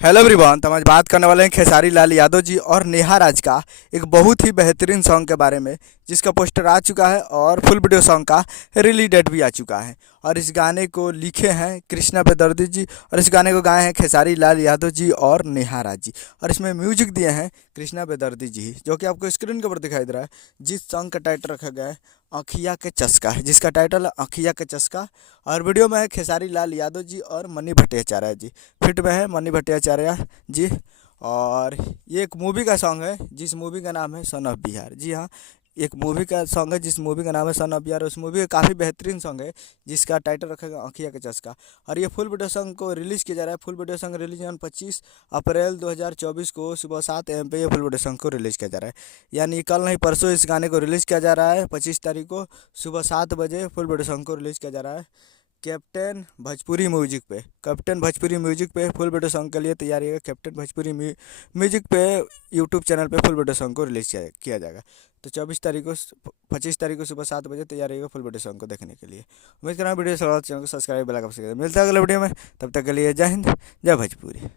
Hello everyone. तो हम आज बात करने वाले हैं खेसारी लाल यादव जी और नेहा राज का एक बहुत ही बेहतरीन सॉन्ग के बारे में, जिसका पोस्टर आ चुका है और फुल वीडियो सॉन्ग का रिलीज डेट भी आ चुका है। और इस गाने को लिखे हैं कृष्णा बेदर्दी जी और इस गाने को गाए हैं खेसारी लाल यादव जी और नेहा राज जी। और इसमें म्यूजिक दिए हैं कृष्णा बेदर्दी जी, जो कि आपको स्क्रीन के ऊपर दिखाई दे रहा है। जिस सॉन्ग का टाइटल रखा गया है आँखिया के चस्का है, जिसका टाइटल है आँखिया के चस्का। और वीडियो में है खेसारी लाल यादव जी और मनी भट्टाचार्य जी। फिट में है मनी भट्टाचार्य जी। और ये एक मूवी का सॉन्ग है जिस मूवी का नाम है सन ऑफ बिहार। जी हाँ, एक मूवी का सॉन्ग है जिस मूवी का नाम है सन ऑफ बिहार। उस मूवी का काफ़ी बेहतरीन सॉन्ग है जिसका टाइटल रखेगा आँखिया के चस्का। और ये फुल वीडियो सॉन्ग को रिलीज़ किया जा रहा है। Full video song release on 25 अप्रैल 2024 को सुबह 7 AM पे ये फुल वीडियो सॉन्ग को रिलीज़ किया जा रहा है। यानी कल नहीं परसों इस गाने को रिलीज़ किया जा रहा है। 25 तारीख को सुबह 7 बजे फुल वीडियो सॉन्ग को रिलीज़ किया जा रहा है कैप्टन भोजपुरी म्यूजिक पे फुल वीडियो सॉन्ग के लिए तैयार रहिएगा। कैप्टन भोजपुरी म्यूजिक पे यूट्यूब चैनल पे फुल वीडियो सॉन्ग को रिलीज़ किया जाएगा। तो 25 तारीख को सुबह 7 बजे तैयार रहिएगा फुल वीडियो सॉन्ग को देखने के लिए। उम्मीद कर रहा हूँ वीडियो चैनल को सब्सक्राइब बेल आइकन मिलता है अगले वीडियो में। तब तक के लिए जय हिंद, जय भोजपुरी।